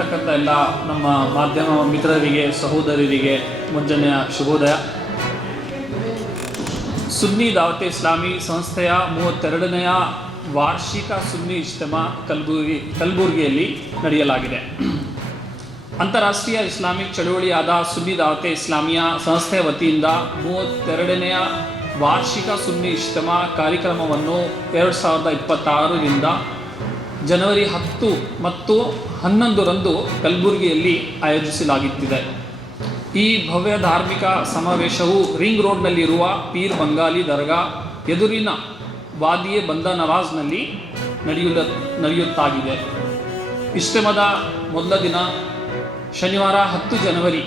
ಕೇಳ್ತಕ್ಕಂಥ ಎಲ್ಲ ನಮ್ಮ ಮಾಧ್ಯಮ ಮಿತ್ರರಿಗೆ, ಸಹೋದರರಿಗೆ ಮುಂಜಾನೆಯ ಶುಭೋದಯ. ಸುನ್ನಿ ದಾವತೆ ಇಸ್ಲಾಮಿ ಸಂಸ್ಥೆಯ 32ನೇ ವಾರ್ಷಿಕ ಸುನ್ನಿ ಇಜ್ತಿಮಾ ಕಲಬುರಗಿಯಲ್ಲಿ ನಡೆಯಲಾಗಿದೆ. ಅಂತಾರಾಷ್ಟ್ರೀಯ ಇಸ್ಲಾಮಿಕ್ ಚಳುವಳಿಯಾದ ಸುನ್ನಿ ದಾವತೆ ಇಸ್ಲಾಮಿಯ ಸಂಸ್ಥೆಯ ವತಿಯಿಂದ 32ನೇ ವಾರ್ಷಿಕ ಸುನ್ನಿ ಇಜ್ತಿಮಾ ಕಾರ್ಯಕ್ರಮವನ್ನು 2026ರಿಂದ ಜನವರಿ 10 ಮತ್ತು 11ರಂದು ಕಲಬುರಗಿಯಲ್ಲಿ ಆಯೋಜಿಸಲಾಗುತ್ತಿದೆ. ಈ ಭವ್ಯ ಧಾರ್ಮಿಕ ಸಮಾವೇಶವು ರಿಂಗ್ ರೋಡ್ನಲ್ಲಿರುವ ಪೀರ್ ಬಂಗಾಲಿ ದರ್ಗಾ ಎದುರಿನ ವಾದಿಯೆ ಬಂದಾ ನವಾಜ್ನಲ್ಲಿ ನಡೆಯುತ್ತಾಗಿದೆ. ಇಜ್ತಿಮಾದ ಮೊದಲ ದಿನ ಶನಿವಾರ 10 ಜನವರಿ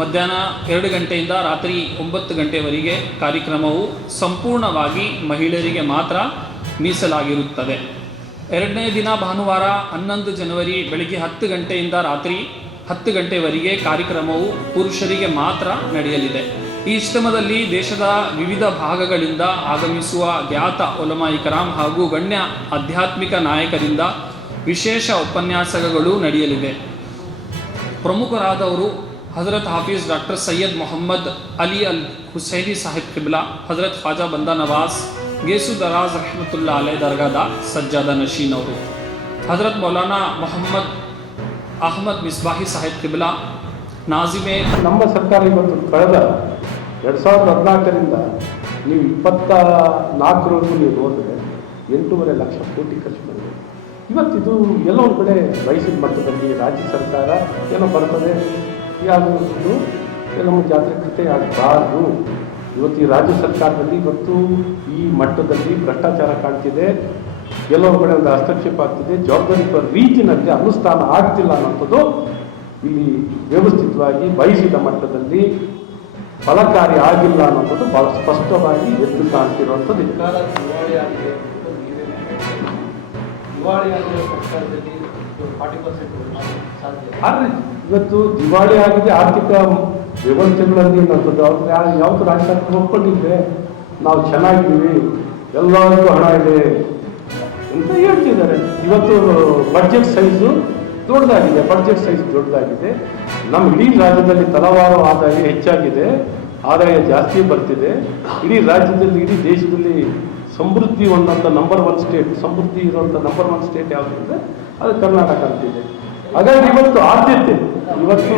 ಮಧ್ಯಾಹ್ನ 2 ಗಂಟೆಯಿಂದ ರಾತ್ರಿ 9 ಗಂಟೆವರೆಗೆ ಕಾರ್ಯಕ್ರಮವು ಸಂಪೂರ್ಣವಾಗಿ ಮಹಿಳೆಯರಿಗೆ ಮಾತ್ರ ಮೀಸಲಾಗಿರುತ್ತದೆ. ಎರಡನೇ ದಿನ ಭಾನುವಾರ 11 ಜನವರಿ ಬೆಳಗ್ಗೆ 10 ಗಂಟೆಯಿಂದ ರಾತ್ರಿ 10 ಗಂಟೆವರೆಗೆ ಕಾರ್ಯಕ್ರಮವು ಪುರುಷರಿಗೆ ಮಾತ್ರ ನಡೆಯಲಿದೆ. ಈ ಇಜ್ತಿಮಾದಲ್ಲಿ ದೇಶದ ವಿವಿಧ ಭಾಗಗಳಿಂದ ಆಗಮಿಸುವ ಖ್ಯಾತ ಉಲಮಾಯಿ ಕರಾಮ್ ಹಾಗೂ ಗಣ್ಯ ಆಧ್ಯಾತ್ಮಿಕ ನಾಯಕರಿಂದ ವಿಶೇಷ ಉಪನ್ಯಾಸಗಳು ನಡೆಯಲಿವೆ. ಪ್ರಮುಖರಾದವರು ಹಜರತ್ ಹಾಫೀಜ್ ಡಾಕ್ಟರ್ ಸೈಯದ್ ಮೊಹಮ್ಮದ್ ಅಲಿ ಅಲ್ ಹುಸೈನಿ ಸಾಹಿಬ್ ಕಿಬ್ಲಾ, ಹಜರತ್ ಖ್ವಾಜಾ ಬಂದಾ ನವಾಜ್ ಗೇಸು ದರಾಜ್ ರಹಮತುಲ್ಲಾ ಅಲೈ ದರ್ಗಾದ ಸಜ್ಜಾದ ನಶೀನ್ ಅವರು, ಹಜರತ್ ಮೌಲಾನಾ ಮೊಹಮ್ಮದ್ ಅಹಮದ್ ಮಿಸ್ಬಾಹಿ ಸಾಹಿಬ್ ಕಿಬ್ಲಾ, ನಾಜಿಮೆ. ನಮ್ಮ ಸರ್ಕಾರ ಇವತ್ತು ಕಳೆದ 2014ರಿಂದ ನೀವು 24ವರೆಗೂ ನೀವು ನೋಡಿದ್ರೆ 8.5 ಲಕ್ಷ ಕೋಟಿ ಖರ್ಚು ಮಾಡಿದೆ. ಇವತ್ತಿದು ಎಲ್ಲೋ ಒಂದು ಕಡೆ ವಯಸ್ಸಿನ ಮಟ್ಟದಲ್ಲಿ ರಾಜ್ಯ ಸರ್ಕಾರ ಏನೋ ಬರ್ತದೆ, ಯಾವುದು ನಮ್ಮ ಜಾಗೃತಿ ಆಗಬಾರ್ದು. ಇವತ್ತು ಈ ರಾಜ್ಯ ಸರ್ಕಾರದಲ್ಲಿ ಇವತ್ತು ಈ ಮಟ್ಟದಲ್ಲಿ ಭ್ರಷ್ಟಾಚಾರ ಕಾಣ್ತಿದೆ, ಎಲ್ಲೋ ಕಡೆ ಒಂದು ಹಸ್ತಕ್ಷೇಪ ಆಗ್ತಿದೆ, ಜವಾಬ್ದಾರಿ ರೀತಿಯಲ್ಲಿ ಅನುಷ್ಠಾನ ಆಗ್ತಿಲ್ಲ ಅನ್ನೋಂಥದ್ದು ಇಲ್ಲಿ ವ್ಯವಸ್ಥಿತವಾಗಿ ಬಯಸಿದ ಮಟ್ಟದಲ್ಲಿ ಫಲಕಾರಿ ಆಗಿಲ್ಲ ಅನ್ನೋಂಥದ್ದು ಬಹಳ ಸ್ಪಷ್ಟವಾಗಿ ಎದ್ದು ಕಾಣ್ತಿರುವಂಥದ್ದು. ಆದರೆ ಇವತ್ತು ದಿವಾಳಿ ಆಗಿದೆ ಆರ್ಥಿಕ ವ್ಯವಸ್ಥೆಗಳಲ್ಲಿ ಅನ್ನೋಂಥದ್ದು ಅವ್ರು ಯಾವತ್ತು ರಾಜಕಾರಣ ಒಪ್ಕೊಂಡಿದ್ರೆ ನಾವು ಚೆನ್ನಾಗಿದ್ದೀವಿ, ಎಲ್ಲರಿಗೂ ಹಣ ಇದೆ ಅಂತ ಹೇಳ್ತಿದ್ದಾರೆ. ಇವತ್ತು ಬಡ್ಜೆಟ್ ಸೈಜು ದೊಡ್ಡದಾಗಿದೆ. ನಮ್ಮ ಇಡೀ ರಾಜ್ಯದಲ್ಲಿ ತಲವಾರು ಆದಾಯ ಹೆಚ್ಚಾಗಿದೆ, ಆದಾಯ ಜಾಸ್ತಿ ಬರ್ತಿದೆ. ಇಡೀ ರಾಜ್ಯದಲ್ಲಿ, ಇಡೀ ದೇಶದಲ್ಲಿ ಸಮೃದ್ಧಿ ಒಂದಂಥ ನಂಬರ್ 1 ಸ್ಟೇಟ್, ಸಮೃದ್ಧಿ ಇರುವಂಥ ನಂಬರ್ 1 ಸ್ಟೇಟ್ ಯಾವುದಂದ್ರೆ ಅದು ಕರ್ನಾಟಕ ಅಂತಿದೆ. ಹಾಗಾಗಿ ಇವತ್ತು ಆದ್ಯತೆ, ಇವತ್ತು